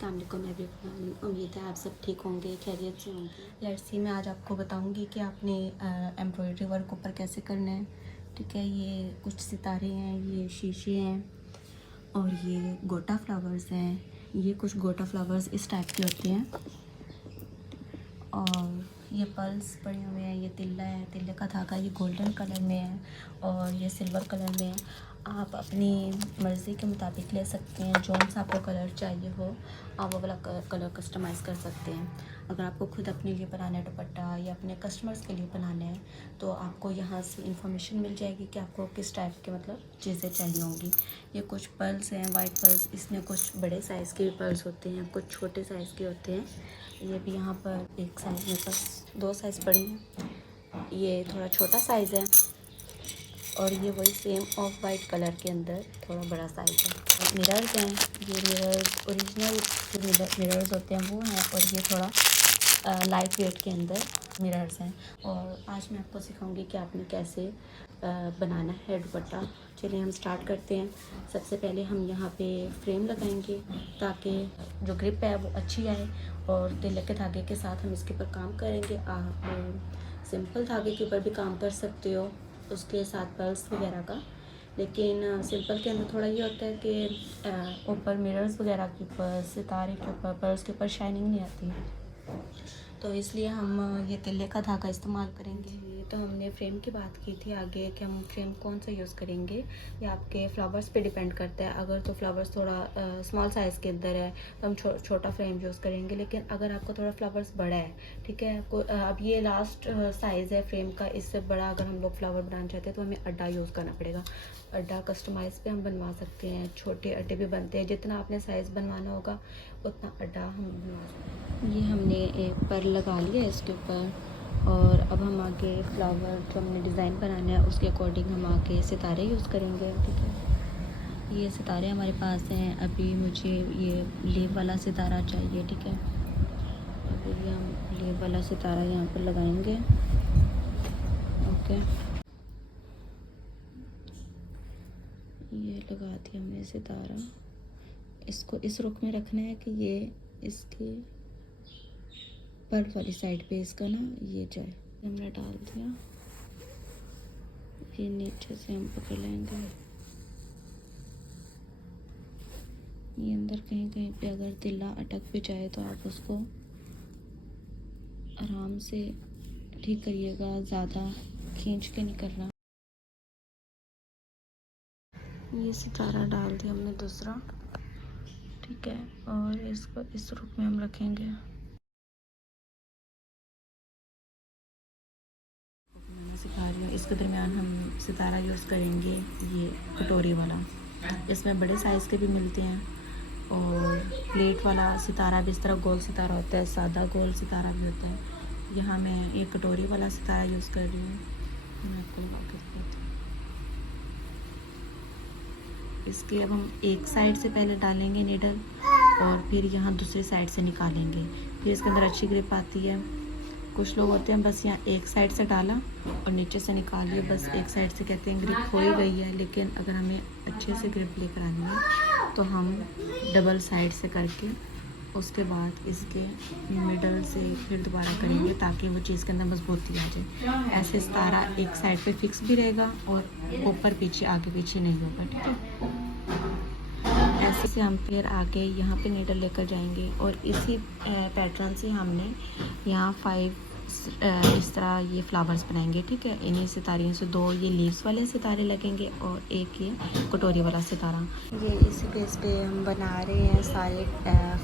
अस्सलाम वालेकुम एवरीवन। उम्मीद है आप सब ठीक होंगे, खैरियत से होंगे। लेट्स सी, मैं आज आपको बताऊंगी कि आपने एम्ब्रॉयडरी वर्क ऊपर कैसे करना है। ठीक है, ये कुछ सितारे हैं, ये शीशे हैं और ये गोटा फ्लावर्स हैं। ये कुछ गोटा फ्लावर्स इस टाइप के होते हैं और ये पर्ल्स पड़े हुए हैं। ये तिल्ला है, तिल्ले का धागा, ये गोल्डन कलर में है और ये सिल्वर कलर में है। आप अपनी मर्ज़ी के मुताबिक ले सकते हैं, जौन सा आपको कलर चाहिए हो आप वो वाला कलर कस्टमाइज़ कर सकते हैं। अगर आपको खुद अपने लिए बनाना है दुपट्टा या अपने कस्टमर्स के लिए बनाना है तो आपको यहाँ से इंफॉर्मेशन मिल जाएगी कि आपको किस टाइप के मतलब चीज़ें चाहिए होंगी। ये कुछ पर्ल्स हैं, वाइट पर्ल्स, इसमें कुछ बड़े साइज़ के भी पर्ल्स होते हैं, कुछ छोटे साइज़ के होते हैं। ये भी यहाँ पर एक साइज़ में बस 2 साइज़ पड़ी हैं। ये थोड़ा छोटा साइज़ है और ये वही सेम ऑफ वाइट कलर के अंदर थोड़ा बड़ा साइज़ है। मिरर्स हैं, ये मिरर्स ओरिजिनल जो मिरर्स होते हैं वो हैं और ये थोड़ा लाइट वेट के अंदर मिरर्स हैं। और आज मैं आपको सिखाऊंगी कि आपने कैसे बनाना है दुपट्टा। चलिए हम स्टार्ट करते हैं। सबसे पहले हम यहाँ पे फ्रेम लगाएंगे ताकि जो ग्रिप है वो अच्छी आए और तिलक के धागे के साथ हम इसके ऊपर काम करेंगे। आप सिंपल धागे के ऊपर भी काम कर सकते हो, उसके साथ पर्ल्स वगैरह का, लेकिन सिंपल के अंदर थोड़ा ये होता है कि ऊपर मिरर्स वगैरह के ऊपर, सितारे के ऊपर, पर्ल्स के ऊपर शाइनिंग नहीं आती है, तो इसलिए हम ये तिल्ले का धागा इस्तेमाल करेंगे। तो हमने फ्रेम की बात की थी आगे कि हम फ्रेम कौन सा यूज़ करेंगे, ये आपके फ्लावर्स पे डिपेंड करता है। अगर तो फ्लावर्स थोड़ा स्मॉल साइज़ के अंदर है तो हम छोटा फ्रेम यूज़ करेंगे, लेकिन अगर आपका थोड़ा फ्लावर्स बड़ा है, ठीक है, अब ये लास्ट साइज़ है फ्रेम का, इससे बड़ा अगर हम लोग फ्लावर बनाना चाहते हैं तो हमें अड्डा यूज़ करना पड़ेगा। अड्डा कस्टमाइज़ पे हम बनवा सकते हैं, छोटे अड्डे भी बनते हैं, जितना आपने साइज़ बनवाना होगा उतना अड्डा हम बनवा सकते हैं। ये हमने एक पर लगा लिया इसके ऊपर और अब हम आगे फ्लावर जो हमने डिज़ाइन बनाना है उसके अकॉर्डिंग हम आगे सितारे यूज़ करेंगे। ठीक है, ये सितारे हमारे पास हैं। अभी मुझे ये लीव वाला सितारा चाहिए। ठीक है, अभी हम लीव वाला सितारा यहाँ पर लगाएंगे। ओके, ये लगा दिया हमने सितारा। इसको इस रुख में रखना है कि ये इसके पर वाली साइड पे इसका ना ये जाए। हमने डाल दिया, ये नीचे से हम पकड़ लेंगे। ये अंदर कहीं कहीं पे अगर तिल्ला अटक भी जाए तो आप उसको आराम से ठीक करिएगा, ज़्यादा खींच के नहीं करना। ये सितारा डाल दिया हमने दूसरा। ठीक है, और इसको इस रुख में हम रखेंगे। मैं सिखा रही हूँ, इसके दरमियान हम सितारा यूज़ करेंगे ये कटोरी वाला। इसमें बड़े साइज़ के भी मिलते हैं और प्लेट वाला सितारा भी, इस तरह गोल सितारा होता है, सादा गोल सितारा भी होता है। यहाँ मैं एक कटोरी वाला सितारा यूज़ कर रही हूँ। मैं आपको लगा के दिखाती हूँ। इसके अब हम एक साइड से पहले डालेंगे नीडल और फिर यहाँ दूसरी साइड से निकालेंगे, फिर इसके अंदर अच्छी ग्रिप आती है। कुछ लोग होते हैं बस यहाँ एक साइड से डाला और नीचे से निकाल लिया, बस एक साइड से कहते हैं ग्रिप हो ही गई है। लेकिन अगर हमें अच्छे से ग्रिप लेकर आनी है तो हम डबल साइड से करके उसके बाद इसके मिडल से फिर दोबारा करेंगे ताकि वो चीज़ के अंदर मजबूती आ जाए। ऐसे सितारा एक साइड पे फिक्स भी रहेगा और ऊपर पीछे आगे पीछे नहीं होगा। ठीक है, ऐसे से हम फिर आगे यहाँ पे नीडल लेकर जाएंगे और इसी पैटर्न से हमने यहाँ 5 इस तरह ये फ्लावर्स बनाएंगे। ठीक है, इन्हीं सितारों से 2 ये लीव्स वाले सितारे लगेंगे और एक ये कटोरी वाला सितारा। ये इसी बेस पे हम बना रहे हैं सारे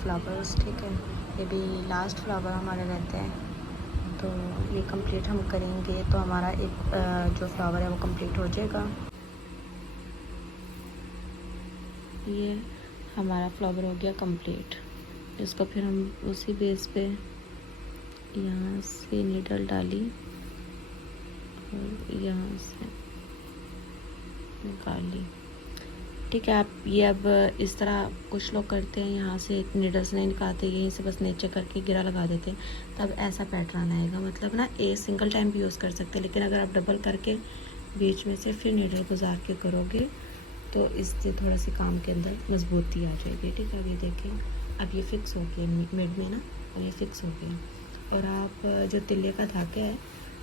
फ्लावर्स। ठीक है, ये भी लास्ट फ्लावर हमारे रहते हैं, तो ये कंप्लीट हम करेंगे तो हमारा एक जो फ्लावर है वो कंप्लीट हो जाएगा। ये हमारा फ्लावर हो गया कंप्लीट। इसको फिर हम उसी बेस पे यहाँ से नीडल डाली और यहाँ से निकाल ली। ठीक है, आप ये अब इस तरह कुछ लोग करते हैं, यहाँ से नीडल से नहीं निकालते, यहीं से बस नीचे करके गिरा लगा देते हैं, तब ऐसा पैटर्न आएगा। मतलब ना एक सिंगल टाइम भी यूज़ कर सकते हैं, लेकिन अगर आप डबल करके बीच में से फिर नीडल गुजार के करोगे तो इससे थोड़ा सी काम के अंदर मजबूती आ जाएगी। ठीक है, अब ये देखें अब ये फिक्स हो गया मिड में ना, और ये फिक्स हो गया। और आप जो तिल्ले का धागा है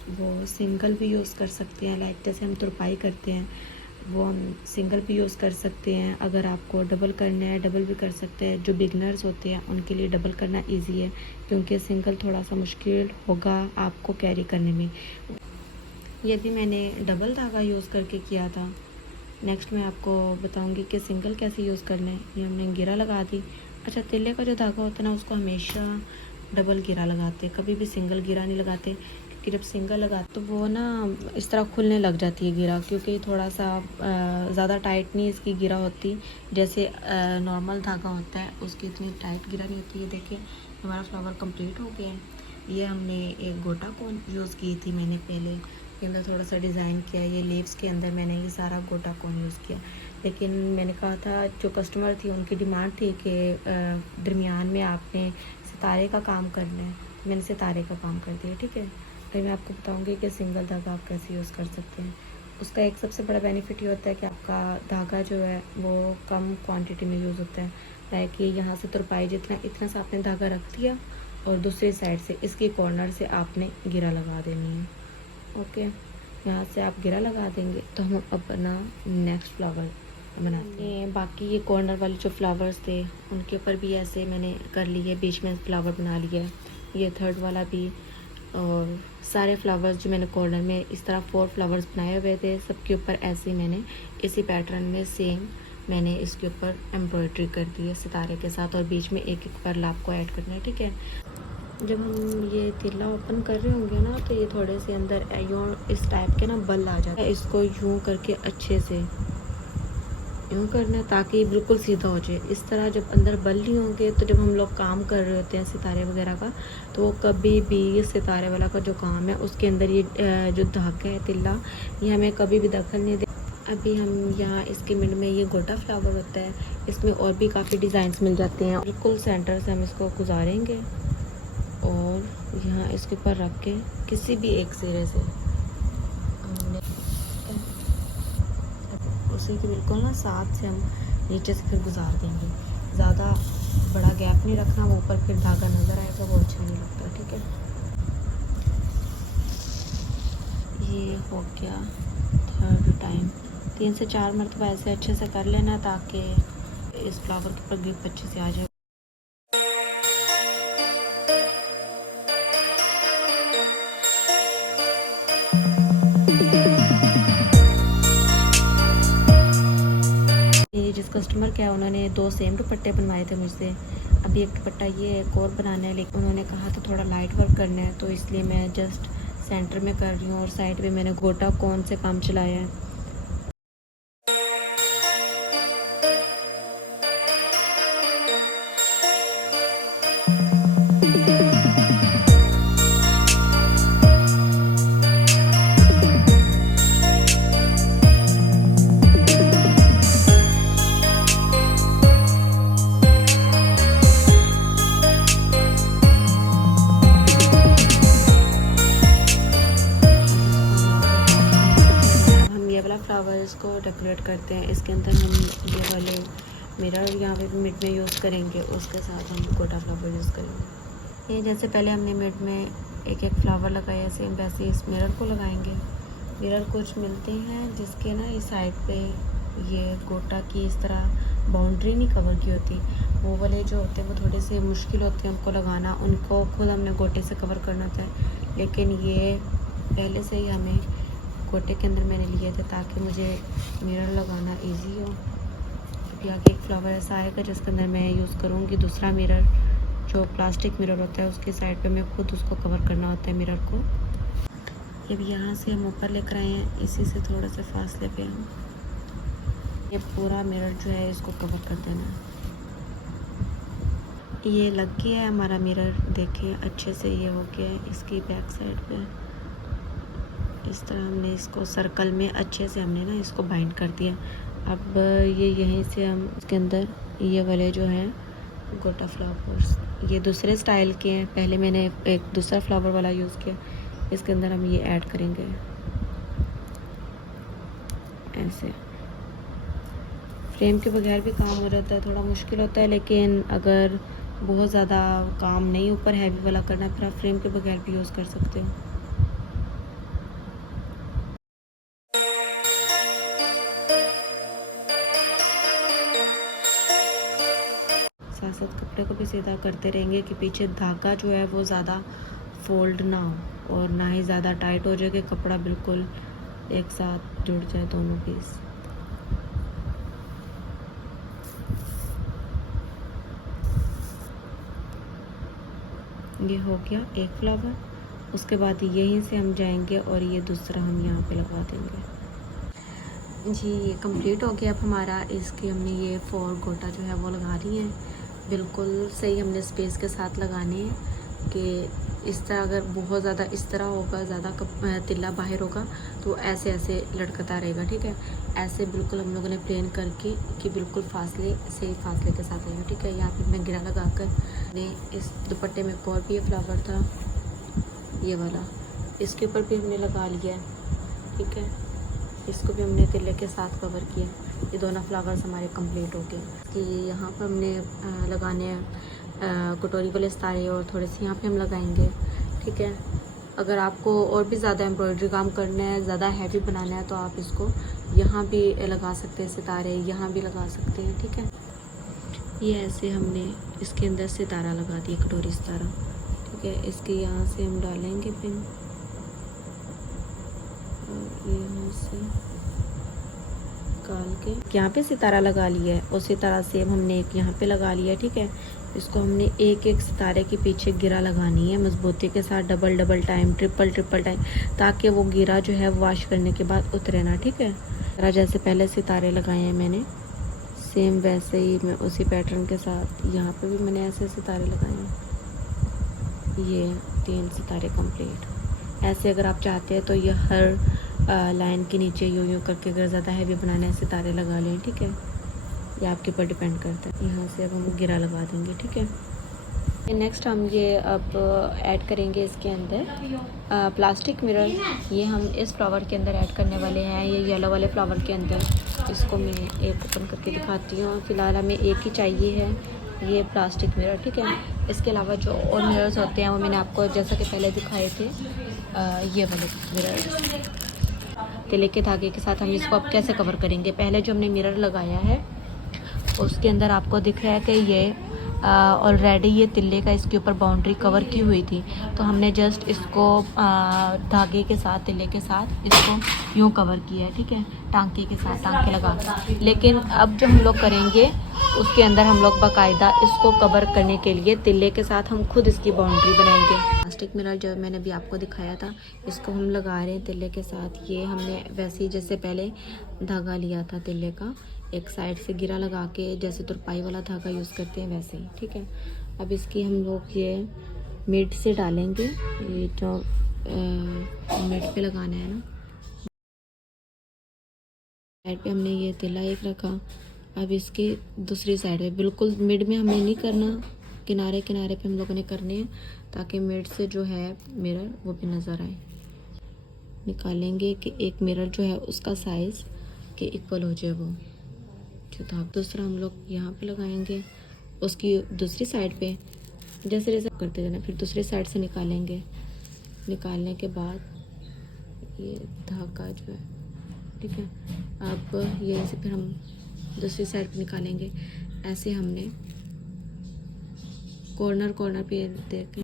वो सिंगल भी यूज़ कर सकते हैं, लाइक जैसे हम तुरपाई करते हैं वो हम सिंगल भी यूज़ कर सकते हैं। अगर आपको डबल करना है डबल भी कर सकते हैं। जो बिगनर्स होते हैं उनके लिए डबल करना इजी है, क्योंकि सिंगल थोड़ा सा मुश्किल होगा आपको कैरी करने में। ये भी मैंने डबल धागा यूज़ करके किया था। नेक्स्ट मैं आपको बताऊंगी कि सिंगल कैसे यूज़ करना है। ये हमने गिरा लगा दी। अच्छा, तिल्ले का जो धागा होता है ना उसको हमेशा डबल गिरा लगाते, कभी भी सिंगल गिरा नहीं लगाते, क्योंकि जब सिंगल लगाते तो वो ना इस तरह खुलने लग जाती है गिरा, क्योंकि थोड़ा सा ज़्यादा टाइट नहीं इसकी गिरा होती, जैसे नॉर्मल धागा होता है उसकी इतनी टाइट गिरा नहीं होती है। देखिए हमारा फ्लावर कंप्लीट हो गया है। ये हमने एक गोटा कोन यूज़ की थी मैंने पहले, के अंदर थोड़ा सा डिज़ाइन किया। ये लीव्स के अंदर मैंने ये सारा गोटा कोन यूज़ किया, लेकिन मैंने कहा था जो कस्टमर थी उनकी डिमांड थी कि दरमियान में आपने सितारे का काम करना है, मैंने सितारे का काम कर दिया। ठीक है, फिर मैं आपको बताऊंगी कि सिंगल धागा आप कैसे यूज़ कर सकते हैं। उसका एक सबसे बड़ा बेनिफिट ये होता है कि आपका धागा जो है वो कम क्वांटिटी में यूज़ होता है। लाइक कि यहाँ से तुरपाई जितना इतना सा आपने धागा रख दिया और दूसरी साइड से इसके कॉर्नर से आपने गिरा लगा देनी है। ओके, यहाँ से आप गिरा लगा देंगे तो हम अपना नेक्स्ट फ्लावर बनाते हैं। बाकी ये कॉर्नर वाले जो फ्लावर्स थे उनके ऊपर भी ऐसे मैंने कर लिए, बीच में फ्लावर बना लिया। ये थर्ड वाला भी, और सारे फ्लावर्स जो मैंने कॉर्नर में इस तरह 4 फ्लावर्स बनाए हुए थे सबके ऊपर ऐसे ही मैंने इसी पैटर्न में सेम मैंने इसके ऊपर एम्ब्रॉयडरी कर दी है सितारे के साथ, और बीच में एक एक पर्ल आपको ऐड करना है। ठीक है, जब हम ये तिल्ला ओपन कर रहे होंगे ना तो ये थोड़े से अंदर यूँ इस टाइप के ना बल आ जाता है। इसको यूँ करके अच्छे से यूँ करना है ताकि ये बिल्कुल सीधा हो जाए। इस तरह जब अंदर बल नहीं होंगे तो जब हम लोग काम कर रहे होते हैं सितारे वगैरह का, तो कभी भी ये सितारे वाला का जो काम है उसके अंदर ये जो धागा है तिल्ला, ये हमें कभी भी दखल नहीं दे। अभी हम यहाँ इसके मिड में ये गोटा फ्लावर होता है, इसमें और भी काफ़ी डिज़ाइंस मिल जाते हैं। बिल्कुल सेंटर से हम इसको गुजारेंगे और यहाँ इसके ऊपर रख के किसी भी एक सिरे से हमने उसी के बिल्कुल ना साथ से हम नीचे से फिर गुजार देंगे। ज़्यादा बड़ा गैप नहीं रखना, वो ऊपर फिर धागा नज़र आएगा, वो अच्छा नहीं लगता। ठीक है, ये हो गया थर्ड टाइम। 3 से 4 मरतबा ऐसे अच्छे से कर लेना ताकि इस फ्लावर के ऊपर ग्रिप अच्छे से आ जाए। जिस कस्टमर क्या उन्होंने 2 सेम दुपट्टे बनवाए थे मुझसे, अभी एक दुपट्टा ये एक और बनाना है, लेकिन उन्होंने कहा था थोड़ा लाइट वर्क करना है, तो इसलिए मैं जस्ट सेंटर में कर रही हूँ और साइड पे मैंने गोटा कौन से काम चलाया है। फ्लावर इसको डेकोरेट करते हैं। इसके अंदर हम ये वाले मिरर यहाँ पे मिड में यूज़ करेंगे, उसके साथ हम गोटा फ्लावर यूज़ करेंगे। ये जैसे पहले हमने मिड में एक एक फ्लावर लगाया, सेम वैसे इस मिरर को लगाएंगे। मिरर कुछ मिलते हैं जिसके ना इस साइड पे ये गोटा की इस तरह बाउंड्री नहीं कवर की होती, वो वाले जो होते हैं वो थोड़े से मुश्किल होते हैं हमको लगाना, उनको खुद हमने गोटे से कवर करना होता है। लेकिन ये पहले से ही हमें गोटे के अंदर मैंने लिए थे ताकि मुझे मिरर लगाना इजी हो। अभी आगे एक फ्लावर ऐसा आएगा जिसके अंदर मैं यूज़ करूँगी दूसरा मिरर, जो प्लास्टिक मिरर होता है उसकी साइड पे मैं खुद उसको कवर करना होता है मिरर को। ये भी यहाँ से हम ऊपर लेकर आए हैं, इसी से थोड़े से फासले पे हम ये पूरा मिरर जो है इसको कवर कर देना है। ये लग गया है हमारा मिरर, देखिए अच्छे से ये हो गया है। इसकी बैक साइड पे इस तरह हमने इसको सर्कल में अच्छे से हमने ना इसको बाइंड कर दिया। अब ये यहीं से हम इसके अंदर ये वाले जो हैं गोटा फ्लावर्स, ये दूसरे स्टाइल के हैं, पहले मैंने एक दूसरा फ्लावर वाला यूज़ किया, इसके अंदर हम ये ऐड करेंगे ऐसे। फ्रेम के बगैर भी काम हो जाता है, थोड़ा मुश्किल होता है, लेकिन अगर बहुत ज़्यादा काम नहीं ऊपर हैवी वाला करना, फिर आप फ्रेम के बगैर भी यूज़ कर सकते हो। साथ साथ कपड़े को भी सीधा करते रहेंगे कि पीछे धागा जो है वो ज़्यादा फोल्ड ना हो और ना ही ज़्यादा टाइट हो जाए कि कपड़ा बिल्कुल एक साथ जुड़ जाए दोनों पीस। ये हो गया एक फ्लावर। उसके बाद यहीं से हम जाएंगे और ये दूसरा हम यहाँ पे लगवा देंगे। जी ये कंप्लीट हो गया अब हमारा। इसकी हमने ये 4 गोटा जो है वो लगा ली है। बिल्कुल सही हमने स्पेस के साथ लगाने हैं कि इस तरह अगर बहुत ज़्यादा इस तरह होगा, ज़्यादा तिल्ला बाहर होगा तो ऐसे ऐसे लटकता रहेगा। ठीक है, ऐसे बिल्कुल हम लोगों ने प्लेन करके कि बिल्कुल फासले के साथ रहेगा। ठीक है, यहाँ पे मैं गिरा लगा कर ने इस दुपट्टे में एक और भी ये फ्लावर था ये वाला, इसके ऊपर भी हमने लगा लिया है। ठीक है, इसको भी हमने तिल्ले के साथ कवर किया। ये दोनों फ्लावर्स हमारे कंप्लीट हो गए। कि यहाँ पर हमने लगाने हैं कटोरी वाले सितारे और थोड़े से यहाँ पे हम लगाएंगे। ठीक है, अगर आपको और भी ज़्यादा एम्ब्रॉयडरी काम करना है, ज़्यादा हैवी बनाना है तो आप इसको यहाँ भी लगा सकते हैं सितारे, यहाँ भी लगा सकते हैं। ठीक है, ये ऐसे हमने इसके अंदर सितारा लगा दिया, कटोरी सितारा। ठीक है, इसके यहाँ से हम डालेंगे पिन और यहाँ से निकाल के यहाँ पे सितारा लगा लिया है। उसी तरह से हमने एक यहाँ पे लगा लिया है। ठीक है, इसको हमने एक एक सितारे के पीछे गिरा लगानी है मजबूती के साथ, डबल टाइम, ट्रिपल टाइम, ताकि वो गिरा जो है वॉश करने के बाद उतरे ना। ठीक है, जैसे पहले सितारे लगाए हैं मैंने, सेम वैसे ही मैं उसी पैटर्न के साथ यहाँ पे भी मैंने ऐसे सितारे लगाए हैं। ये 3 सितारे कंप्लीट। ऐसे अगर आप चाहते हैं तो ये हर लाइन के नीचे यूँ करके अगर ज़्यादा हैवी बनाना है सितारे लगा लें। ठीक है, ये आपके ऊपर डिपेंड करता है। यहाँ से अब हम गिरा लगा देंगे। ठीक है, नेक्स्ट हम ये अब ऐड करेंगे इसके अंदर प्लास्टिक मिरर। ये हम इस फ्लावर के अंदर ऐड करने वाले हैं, ये येलो वाले फ्लावर के अंदर। इसको मैं एक ओपन करके दिखाती हूँ। फ़िलहाल हमें एक ही चाहिए है, ये प्लास्टिक मिरर। ठीक है, इसके अलावा जो और मिरर्स होते हैं वो मैंने आपको जैसा कि पहले दिखाए थे, ये वाले मिरर तिले के धागे के साथ हम इसको अब कैसे कवर करेंगे। पहले जो हमने मिरर लगाया है उसके अंदर आपको दिख रहा है कि ये ऑलरेडी ये तिल्ले का इसके ऊपर बाउंड्री कवर की हुई थी, तो हमने जस्ट इसको धागे के साथ, तिल्ले के साथ इसको यूँ कवर किया है। ठीक है, टांके के साथ, टांके लगा। लेकिन अब जो हम लोग करेंगे उसके अंदर हम लोग बाकायदा इसको कवर करने के लिए तिल्ले के साथ हम खुद इसकी बाउंड्री बनाएंगे। प्लास्टिक मिरर जो मैंने भी आपको दिखाया था, इसको हम लगा रहे हैं तिल्ले के साथ। ये हमने वैसे ही जैसे पहले धागा लिया था तिल्ले का, एक साइड से गिरा लगा के जैसे तुरपाई वाला धागा यूज़ करते हैं वैसे ही। ठीक है, अब इसकी हम लोग ये मिड से डालेंगे, ये जो मिड पे लगाना है ना, साइड पे हमने ये तिल्ला एक रखा। अब इसके दूसरी साइड पे बिल्कुल मिड में हमें नहीं करना, किनारे किनारे पे हम लोगों ने करने हैं ताकि मिड से जो है मिरर वो भी नज़र आए। निकालेंगे कि एक मिरर जो है उसका साइज़ के इक्वल हो जाए वो जो था। दूसरा हम लोग यहाँ पे लगाएंगे, उसकी दूसरी साइड पे जैसे जैसे करते जाना, फिर दूसरी साइड से निकालेंगे। निकालने के बाद ये धागा जो है, ठीक है, अब ये से फिर हम दूसरी साइड पे निकालेंगे। ऐसे हमने कॉर्नर पे देख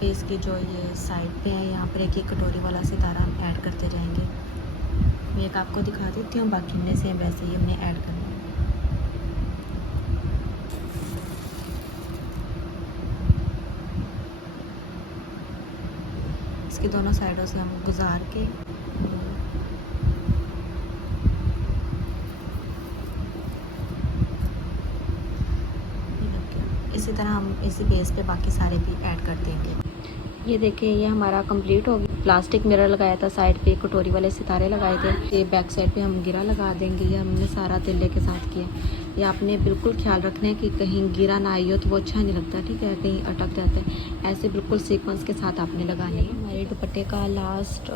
पे इसकी जो ये साइड पे है, यहाँ पर एक कटोरी वाला सितारा हम ऐड करते जाएंगे। मैं एक आपको दिखा देती हूँ, बाकी हमने सेम वैसे ही हमने ऐड करना है। इसके दोनों साइडों से हम गुजार के इसी तरह हम इसी बेस पे बाकी सारे भी ऐड कर देंगे। ये देखिए, ये हमारा कंप्लीट हो गया। प्लास्टिक मिरर लगाया था, साइड पे कटोरी वाले सितारे लगाए थे। ये बैक साइड पे हम गिरा लगा देंगे। ये हमने सारा तिल्ले के साथ किया। ये आपने बिल्कुल ख्याल रखना है कि कहीं गिरा ना आई हो, तो वो अच्छा नहीं लगता, ठीक है, कहीं अटक जाते हैं। ऐसे बिल्कुल सीक्वेंस के साथ आपने लगानी है। हमारे दुपट्टे का लास्ट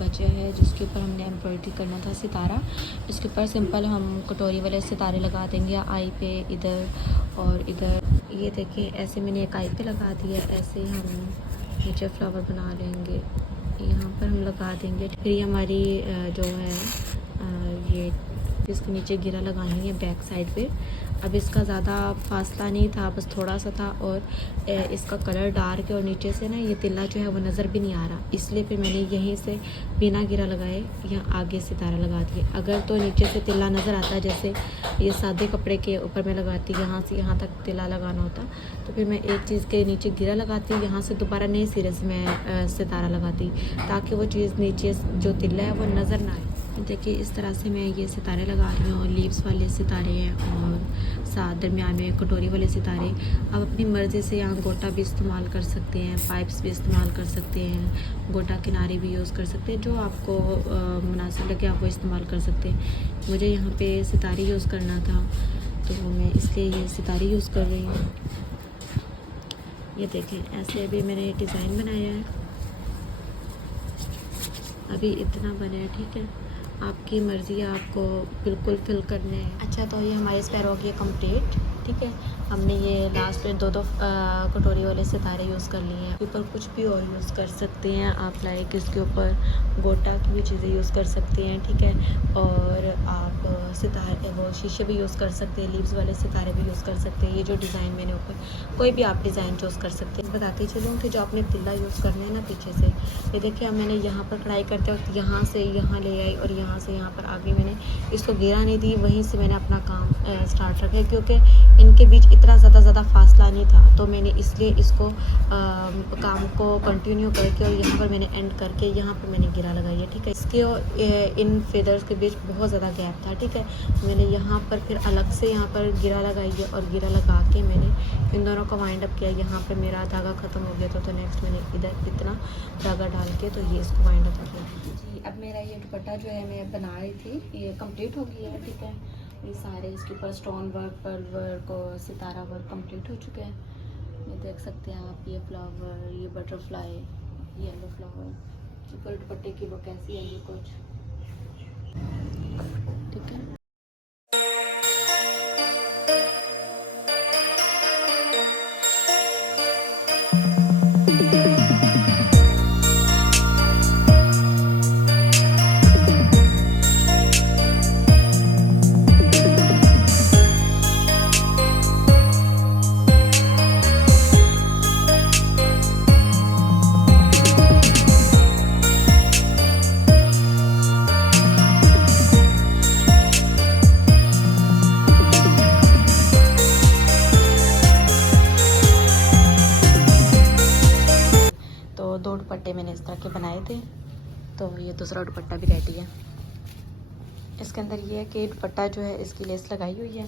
बचे है, जिसके ऊपर हमने एम्ब्रॉयडरी करना था सितारा। इसके ऊपर सिंपल हम कटोरी वाले सितारे लगा देंगे आई पे, इधर और इधर। ये देखिए ऐसे मैंने एक आई पे लगा दिया, ऐसे ही हम नीचे फ्लावर बना लेंगे, यहाँ पर हम लगा देंगे। फिर ये हमारी जो है ये इसके नीचे गिरा लगानी है बैक साइड पे। अब इसका ज़्यादा फासला नहीं था, बस थोड़ा सा था, और इसका कलर डार्क है और नीचे से ना ये तिल्ला जो है वो नज़र भी नहीं आ रहा, इसलिए फिर मैंने यहीं से बिना गिरा लगाए यहाँ आगे सितारा लगा दिए। अगर तो नीचे से तिल्ला नज़र आता, जैसे ये सादे कपड़े के ऊपर मैं लगाती, यहाँ से यहाँ तक तिल्ला लगाना होता, तो फिर मैं एक चीज़ के नीचे गिरा लगाती, यहाँ से दोबारा नए सिरे से मैं सितारा लगाती, ताकि वो चीज़ नीचे जो तिल्ला है वो नज़र ना आए। देखिए इस तरह से मैं ये सितारे लगा रही हूँ, लीव्स वाले सितारे हैं और साथ दरमियान में कटोरी वाले सितारे। आप अपनी मर्ज़ी से यहाँ गोटा भी इस्तेमाल कर सकते हैं, पाइप्स भी इस्तेमाल कर सकते हैं, गोटा किनारे भी यूज़ कर सकते हैं, जो आपको मुनासिब लगे आप वो इस्तेमाल कर सकते हैं। मुझे यहाँ पे सितारे यूज़ करना था, तो मैं इसलिए ये सितारे यूज़ कर रही हूँ। ये देखें ऐसे अभी मैंने डिज़ाइन बनाया है, अभी इतना बना है, ठीक है, आपकी मर्ज़ी है आपको बिल्कुल फिल करने हैं। अच्छा, तो ये हमारे स्पैरो हो गई कंप्लीट, ठीक है। हमने ये लास्ट में दो कटोरी वाले सितारे यूज़ कर लिए हैं। ऊपर कुछ भी और यूज़ कर सकते हैं आप, लाइक इसके ऊपर गोटा की भी चीज़ें यूज़ कर सकते हैं, ठीक है। और आप सितारे वो शीशे भी यूज़ कर सकते हैं, लीव्स वाले सितारे भी यूज़ कर सकते हैं। ये जो डिज़ाइन मैंने ऊपर, कोई भी आप डिज़ाइन चूज़ कर सकते हैं। बताती चलूँ कि जो आपने तिल्ला यूज़ करना है ना पीछे से, ये देखिए मैंने यहाँ पर कढ़ाई करते वक्त यहाँ से यहाँ ले आई और यहाँ से यहाँ पर आगे मैंने इसको गिरा नहीं दी, वहीं से मैंने अपना काम स्टार्ट रखा है, क्योंकि इनके बीच इतना ज़्यादा फासला नहीं था, तो मैंने इसलिए इसको काम को कंटिन्यू करके और यहाँ पर मैंने एंड करके यहाँ पर मैंने गिरा लगाई है, ठीक है। इसके और इन फेदर्स के बीच बहुत ज़्यादा गैप था, ठीक है। मैंने यहाँ पर फिर अलग से यहाँ पर गिरा लगाई है और गिरा लगा के मैंने इन दोनों को वाइंड अप किया। यहाँ पर मेरा धागा ख़त्म हो गया था, तो नेक्स्ट मैंने इधर इतना धागा डाल के तो ये इसको वाइंड अप किया जी। अब मेरा ये दुपट्टा जो है मैं बना रही थी, ये कंप्लीट हो गया है, ठीक है। ये सारे इसके ऊपर स्टोन वर्क, पर्ल वर्क और सितारा वर्क कंप्लीट हो चुके हैं। ये देख सकते हैं आप, ये फ्लावर, ये बटरफ्लाई, येलो फ्लावर, ऊपर दुपट्टे की वो कैसी है ये कुछ, ठीक है। दो दुपट्टे मैंने इस तरह के बनाए थे, तो ये दूसरा दुपट्टा भी रेडी है। इसके अंदर ये है कि दुपट्टा जो है इसकी लेस लगाई हुई है,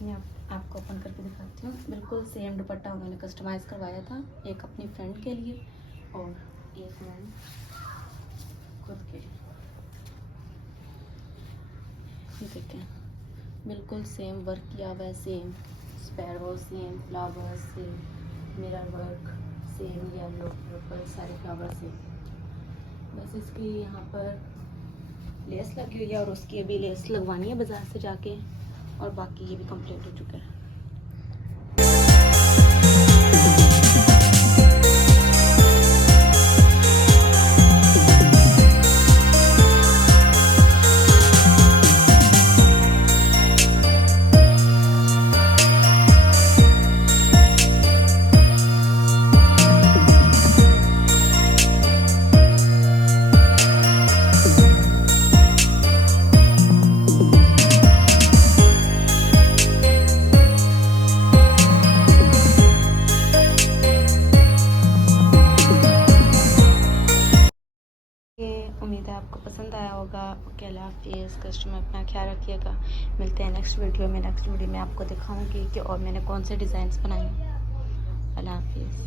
मैं आपको ओपन करके दिखाती हूँ। बिल्कुल सेम दुपट्टा मैंने कस्टमाइज़ करवाया था, एक अपनी फ्रेंड के लिए और एक मैंने खुद के लिए। ये देखें बिल्कुल सेम वर्क किया हुआ है, same sparrow, same flowers, same mirror work, same yellow purple, सारे फ्लावर सेम। बस इसकी यहाँ पर लेस लगी हुई है और उसकी अभी लेस लगवानी है बाज़ार से जाके, और बाकी ये भी कंप्लीट हो चुका है। उम्मीद है आपको पसंद आया होगा। ओके, अल्लाह हाफिज़। कस्टमर अपना ख्याल रखिएगा। मिलते हैं नेक्स्ट वीडियो में। नेक्स्ट वीडियो में आपको दिखाऊंगी कि और मैंने कौन से डिज़ाइंस बनाए। अल्लाह हाफिज़।